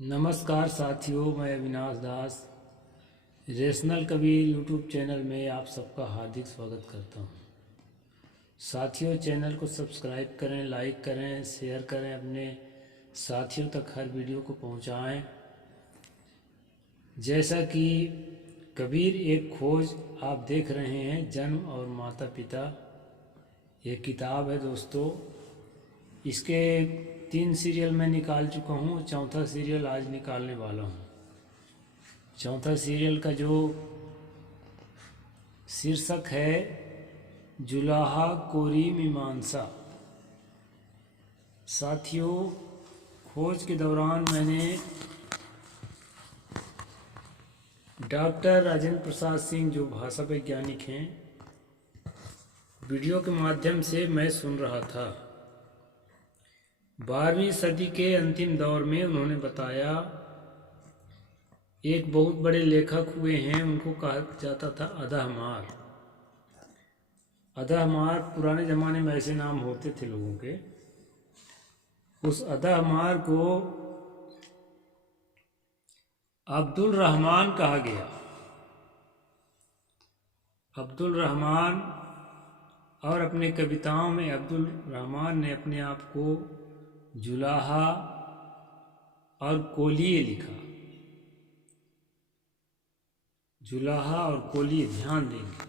नमस्कार साथियों, मैं अविनाश दास रेशनल कबीर यूट्यूब चैनल में आप सबका हार्दिक स्वागत करता हूं। साथियों, चैनल को सब्सक्राइब करें, लाइक करें, शेयर करें, अपने साथियों तक हर वीडियो को पहुंचाएं। जैसा कि कबीर एक खोज आप देख रहे हैं, जन्म और माता पिता, ये किताब है दोस्तों। इसके 3 सीरियल मैं निकाल चुका हूँ, चौथा सीरियल आज निकालने वाला हूँ। चौथा सीरियल का जो शीर्षक है जुलाहा कोरी मीमांसा। साथियों, खोज के दौरान मैंने डॉक्टर राजेंद्र प्रसाद सिंह, जो भाषा वैज्ञानिक हैं, वीडियो के माध्यम से मैं सुन रहा था। 12वीं सदी के अंतिम दौर में उन्होंने बताया, एक बहुत बड़े लेखक हुए हैं, उनको कहा जाता था अदहमार। अदहमार पुराने ज़माने में ऐसे नाम होते थे लोगों के। उस अदहमार को अब्दुल रहमान कहा गया। अब्दुल रहमान, और अपने कविताओं में अब्दुल रहमान ने अपने आप को जुलाहा और कोलिए लिखा। जुलाहा और कोलिए, ध्यान देंगे।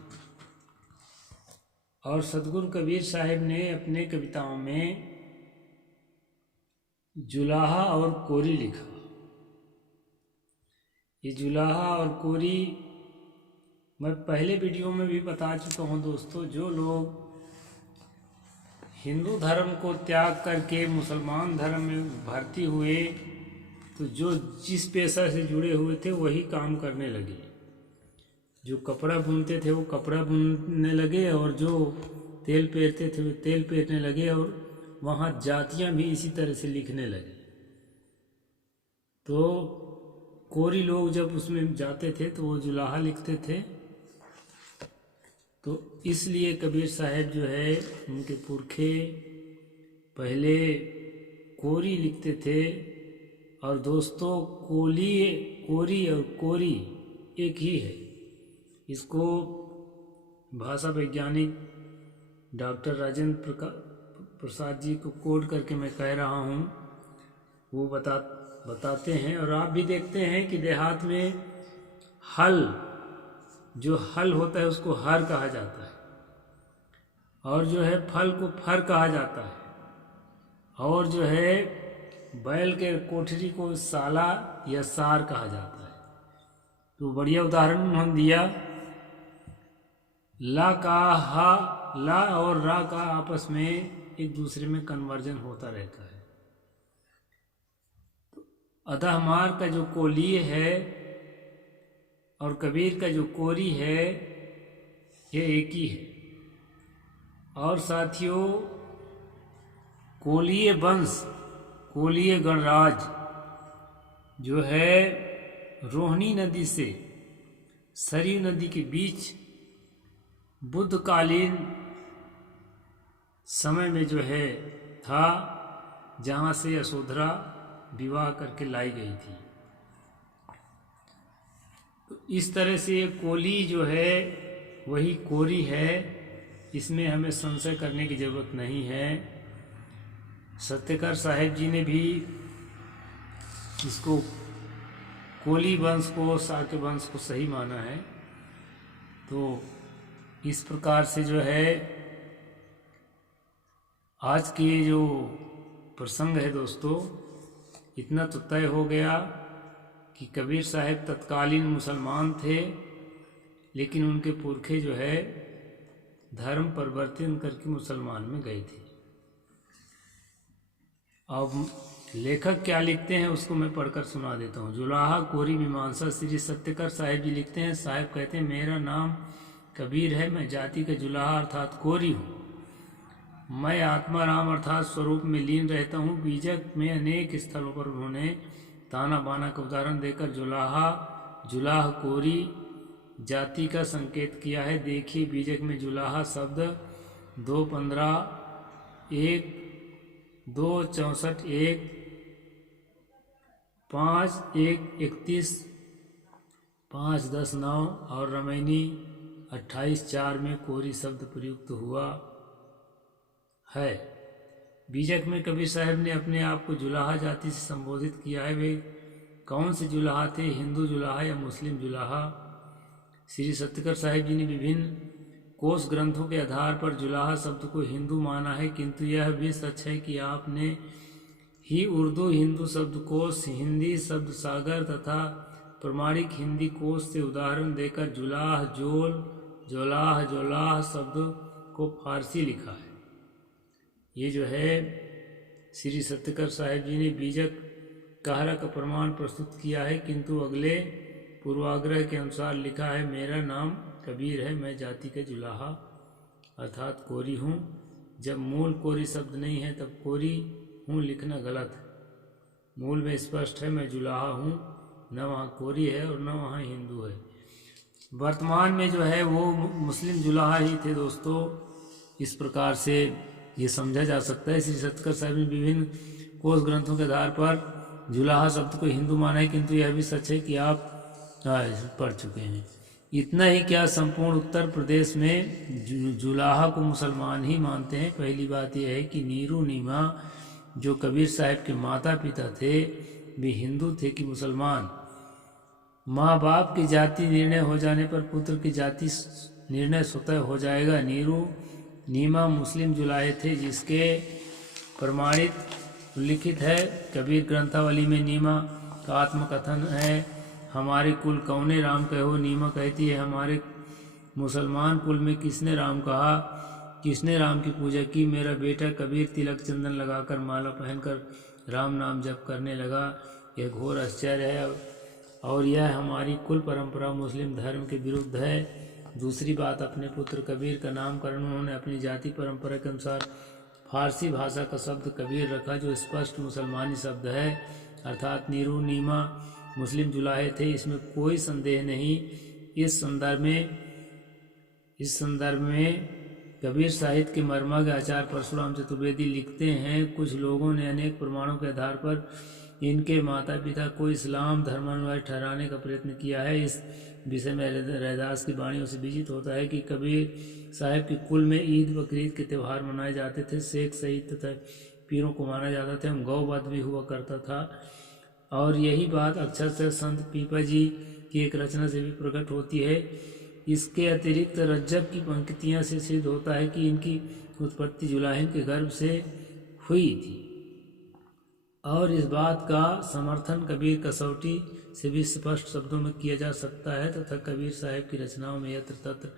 और सतगुरु कबीर साहिब ने अपने कविताओं में जुलाहा और कोरी लिखा। ये जुलाहा और कोरी मैं पहले वीडियो में भी बता चुका हूँ दोस्तों। जो लोग हिंदू धर्म को त्याग करके मुसलमान धर्म में भर्ती हुए, तो जो जिस पेशा से जुड़े हुए थे वही काम करने लगे। जो कपड़ा बुनते थे वो कपड़ा बुनने लगे, और जो तेल पेरते थे वो तेल पेरने लगे, और वहाँ जातियाँ भी इसी तरह से लिखने लगे। तो कोरी लोग जब उसमें जाते थे तो वो जुलाहा लिखते थे। तो इसलिए कबीर साहब जो है, उनके पुरखे पहले कोरी लिखते थे। और दोस्तों, कोरी और कोरी एक ही है। इसको भाषा वैज्ञानिक डॉक्टर राजेंद्र प्रसाद जी को कोड करके मैं कह रहा हूँ, वो बताते हैं। और आप भी देखते हैं कि देहात में जो हल होता है उसको हर कहा जाता है, और जो है फल को फर कहा जाता है, और जो है बैल के कोठरी को साला या सार कहा जाता है। तो बढ़िया उदाहरण उन्होंने दिया। ला का हा, ला और रा का आपस में एक दूसरे में कन्वर्जन होता रहता है। तो अदहमार का जो कोलिए है और कबीर का जो कोरी है, ये एक ही है। और साथियों, कोलिए वंश, कोलिए गणराज जो है रोहिणी नदी से सरयू नदी के बीच बुद्धकालीन समय में जो है था, जहाँ से यशोधरा विवाह करके लाई गई थी। तो इस तरह से ये कोली जो है वही कोरी है, इसमें हमें संशय करने की ज़रूरत नहीं है। सत्यकर साहिब जी ने भी इसको कोली वंश को, साके वंश को सही माना है। तो इस प्रकार से जो है आज के जो प्रसंग है दोस्तों, इतना तो तय हो गया कि कबीर साहब तत्कालीन मुसलमान थे, लेकिन उनके पुरखे जो है धर्म परिवर्तन करके मुसलमान में गए थे। अब लेखक क्या लिखते हैं उसको मैं पढ़कर सुना देता हूँ। जुलाहा कोरी मीमांसा। श्री सत्यकर साहिब जी लिखते हैं, साहिब कहते हैं, मेरा नाम कबीर है, मैं जाति का जुलाहा अर्थात कोरी हूँ। मैं आत्मा राम अर्थात स्वरूप में लीन रहता हूँ। बीजक में अनेक स्थलों पर उन्होंने ताना बाना का उदाहरण देकर जुलाह कोरी जाति का संकेत किया है। देखिए, बीजक में जुलाहा शब्द 2:15, 1, 2:64, 1 5:1:31, 5:10:9 और रमैनी 28:4 में कोरी शब्द प्रयुक्त हुआ है। बीजक में कबीर साहब ने अपने आप को जुलाहा जाति से संबोधित किया है। वे कौन से जुलाहा थे, हिंदू जुलाहा या मुस्लिम जुलाहा? श्री सत्यकर साहिब जी ने विभिन्न कोश ग्रंथों के आधार पर जुलाहा शब्द को हिंदू माना है, किंतु यह भी सच है कि आपने ही उर्दू हिंदू शब्दकोश, हिंदी शब्द सागर तथा प्रमाणिक हिंदी कोश से उदाहरण देकर जुलाह, जोल, जोलाह, जोलाह शब्द को फारसी लिखा है। ये जो है श्री सत्यकर साहिब जी ने बीजक कहरा का प्रमाण प्रस्तुत किया है, किंतु अगले पूर्वाग्रह के अनुसार लिखा है, मेरा नाम कबीर है, मैं जाति का जुलाहा अर्थात कोरी हूँ। जब मूल कोरी शब्द नहीं है तब कोरी हूँ लिखना गलत है। मूल में स्पष्ट है मैं जुलाहा हूँ, न वहाँ कोरी है और न वहाँ हिंदू है। वर्तमान में जो है वो मुस्लिम जुलाहा ही थे दोस्तों। इस प्रकार से ये समझा जा सकता है। श्री सत्यकर साहिब ने विभिन्न कोश ग्रंथों के आधार पर जुलाहा शब्द को हिंदू माना है, किंतु यह भी सच है कि आप पढ़ चुके हैं। इतना ही क्या, संपूर्ण उत्तर प्रदेश में जुलाहा को मुसलमान ही मानते हैं। पहली बात यह है कि नीरू नीमा जो कबीर साहब के माता पिता थे वे हिंदू थे कि मुसलमान। माँ बाप की जाति निर्णय हो जाने पर पुत्र की जाति निर्णय स्वतः हो जाएगा। नीरू नीमा मुस्लिम जुलाहे थे, जिसके प्रमाणित उल्लिखित है कबीर ग्रंथावली में। नीमा का आत्मकथन है, हमारे कुल कौने राम कहो। नीमा कहती है, हमारे मुसलमान कुल में किसने राम कहा, किसने राम की पूजा की। मेरा बेटा कबीर तिलक चंदन लगाकर माला पहनकर राम नाम जप करने लगा। यह घोर आश्चर्य है और यह हमारी कुल परंपरा मुस्लिम धर्म के विरुद्ध है। दूसरी बात, अपने पुत्र कबीर का नामकरण उन्होंने अपनी जाति परंपरा के अनुसार फारसी भाषा का शब्द कबीर रखा, जो स्पष्ट मुसलमानी शब्द है, अर्थात नीरू नीमा मुस्लिम जुलाहे थे, इसमें कोई संदेह नहीं। इस संदर्भ में कबीर साहित्य के मर्मज्ञ आचार्य परशुराम चतुर्वेदी लिखते हैं, कुछ लोगों ने अनेक प्रमाणों के आधार पर इनके माता पिता को इस्लाम धर्मानुयायी ठहराने का प्रयत्न किया है। इस विषय में रैदास की वाणियों से विदित होता है कि कबीर साहब के कुल में ईद बकरीद के त्यौहार मनाए जाते थे, शेख सईद तथा पीरों को माना जाता था, गौवध भी हुआ करता था। और यही बात अक्षर से संत पीपा जी की एक रचना से भी प्रकट होती है। इसके अतिरिक्त रज्जब की पंक्तियां से सिद्ध होता है कि इनकी उत्पत्ति जुलाहिन के गर्भ से हुई थी। और इस बात का समर्थन कबीर कसौटी से भी स्पष्ट शब्दों में किया जा सकता है तथा कबीर साहिब की रचनाओं में यत्र तत्र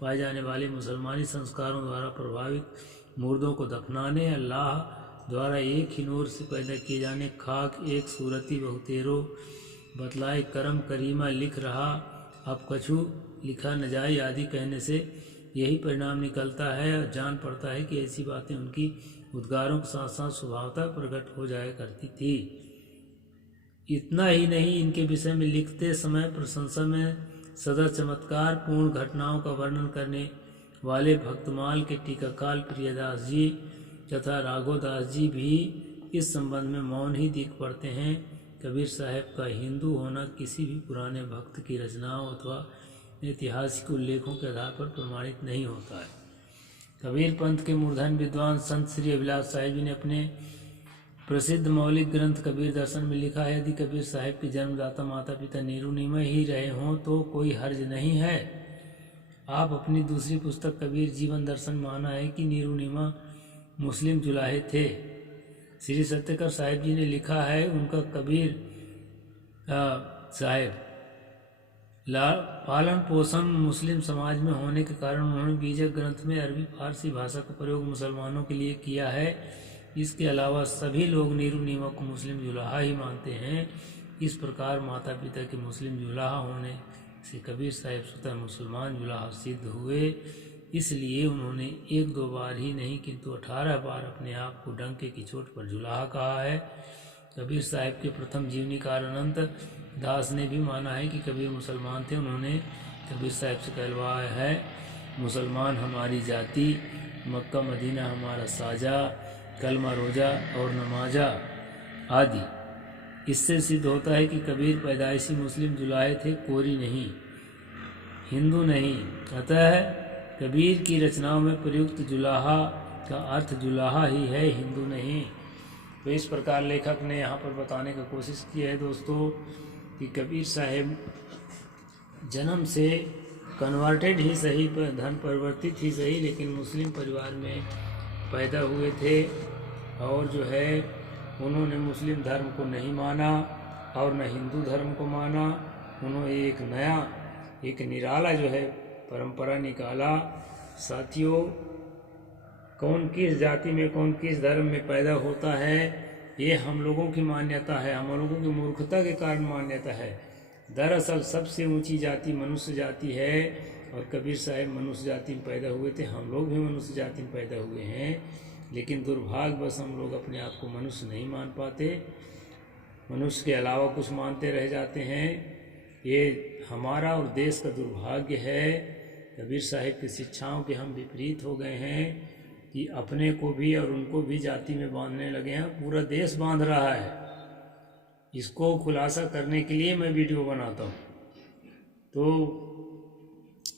पाए जाने वाले मुसलमानी संस्कारों द्वारा प्रभावित मुर्दों को दफनाने, अल्लाह द्वारा एक ही नूर से पैदा किए जाने, खाक एक सूरती बहुतेरो बतलाए करम करीमा लिख रहा अब कछु लिखा न जाए आदि कहने से यही परिणाम निकलता है और जान पड़ता है कि ऐसी बातें उनकी उद्गारों के साथ साथ स्वभावतः प्रकट हो जाया करती थी। इतना ही नहीं, इनके विषय में लिखते समय प्रशंसा में सदा चमत्कार पूर्ण घटनाओं का वर्णन करने वाले भक्तमाल के टीकाकाल प्रियदास जी तथा राघोदास जी भी इस संबंध में मौन ही दिख पड़ते हैं। कबीर साहब का हिंदू होना किसी भी पुराने भक्त की रचनाओं अथवा ऐतिहासिक उल्लेखों के आधार पर प्रमाणित नहीं होता है। कबीर पंथ के मूर्धन विद्वान संत श्री अभिलाष साहिब जी ने अपने प्रसिद्ध मौलिक ग्रंथ कबीर दर्शन में लिखा है, यदि कबीर साहब के जन्मदाता माता पिता नीरू नीमा ही रहे हों तो कोई हर्ज नहीं है। आप अपनी दूसरी पुस्तक कबीर जीवन दर्शन में आना है कि नीरू नीमा मुस्लिम जुलाहे थे। श्री सत्यकर साहिब जी ने लिखा है, उनका कबीर साहब पालन पोषण मुस्लिम समाज में होने के कारण उन्होंने बीजक ग्रंथ में अरबी फारसी भाषा का प्रयोग मुसलमानों के लिए किया है। इसके अलावा सभी लोग नीरू नीमा को मुस्लिम जुलाहा ही मानते हैं। इस प्रकार माता पिता के मुस्लिम जुलाहा होने से कबीर साहब स्वतः मुसलमान जुलाहा सिद्ध हुए। इसलिए उन्होंने एक दो बार ही नहीं किंतु 18 बार अपने आप को डंके की चोट पर जुलाहा कहा है। कबीर साहब के प्रथम जीवनीकार अनंत दास ने भी माना है कि कबीर मुसलमान थे। उन्होंने कबीर साहब से कहलवाया है, मुसलमान हमारी जाति, मक्का मदीना हमारा साजा, कलमा रोजा और नमाजा आदि। इससे सिद्ध होता है कि कबीर पैदाइशी मुस्लिम जुलाहे थे, कोरी नहीं, हिंदू नहीं। अतः कबीर की रचनाओं में प्रयुक्त जुलाहा का अर्थ जुलाहा ही है, हिंदू नहीं। तो इस प्रकार लेखक ने यहाँ पर बताने की कोशिश की है दोस्तों कि कबीर साहब जन्म से कन्वर्टेड ही सही, पर धर्म परिवर्तित ही सही, लेकिन मुस्लिम परिवार में पैदा हुए थे और जो है उन्होंने मुस्लिम धर्म को नहीं माना और न हिंदू धर्म को माना। उन्होंने एक नया, एक निराला जो है परंपरा निकाला। साथियों, कौन किस जाति में, कौन किस धर्म में पैदा होता है, ये हम लोगों की मान्यता है, हम लोगों की मूर्खता के कारण मान्यता है। दरअसल सबसे ऊंची जाति मनुष्य जाति है और कबीर साहब मनुष्य जाति में पैदा हुए थे। हम लोग भी मनुष्य जाति में पैदा हुए हैं, लेकिन दुर्भाग्यवश हम लोग अपने आप को मनुष्य नहीं मान पाते, मनुष्य के अलावा कुछ मानते रह जाते हैं। ये हमारा और देश का दुर्भाग्य है। कबीर साहब की शिक्षाओं के हम विपरीत हो गए हैं कि अपने को भी और उनको भी जाति में बांधने लगे हैं। पूरा देश बांध रहा है। इसको खुलासा करने के लिए मैं वीडियो बनाता हूँ। तो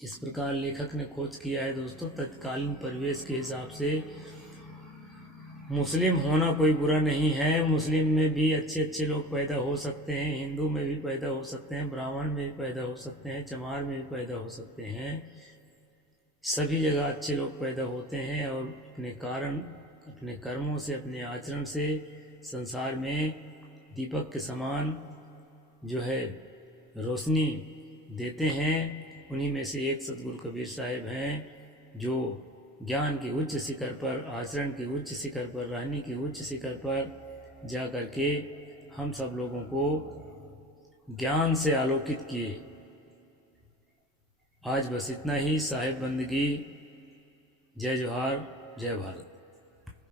इस प्रकार लेखक ने खोज किया है दोस्तों। तत्कालीन परिवेश के हिसाब से मुस्लिम होना कोई बुरा नहीं है। मुस्लिम में भी अच्छे अच्छे लोग पैदा हो सकते हैं, हिंदू में भी पैदा हो सकते हैं, ब्राह्मण में भी पैदा हो सकते हैं, चमार में भी पैदा हो सकते हैं। सभी जगह अच्छे लोग पैदा होते हैं और अपने कारण, अपने कर्मों से, अपने आचरण से संसार में दीपक के समान जो है रोशनी देते हैं। उन्हीं में से एक सतगुरु कबीर साहब हैं, जो ज्ञान की उच्च शिखर पर, आचरण की उच्च शिखर पर, रहने की उच्च शिखर पर जा कर के हम सब लोगों को ज्ञान से आलोकित किए। आज बस इतना ही। साहिब बंदगी। जय जोहार, जय भारत।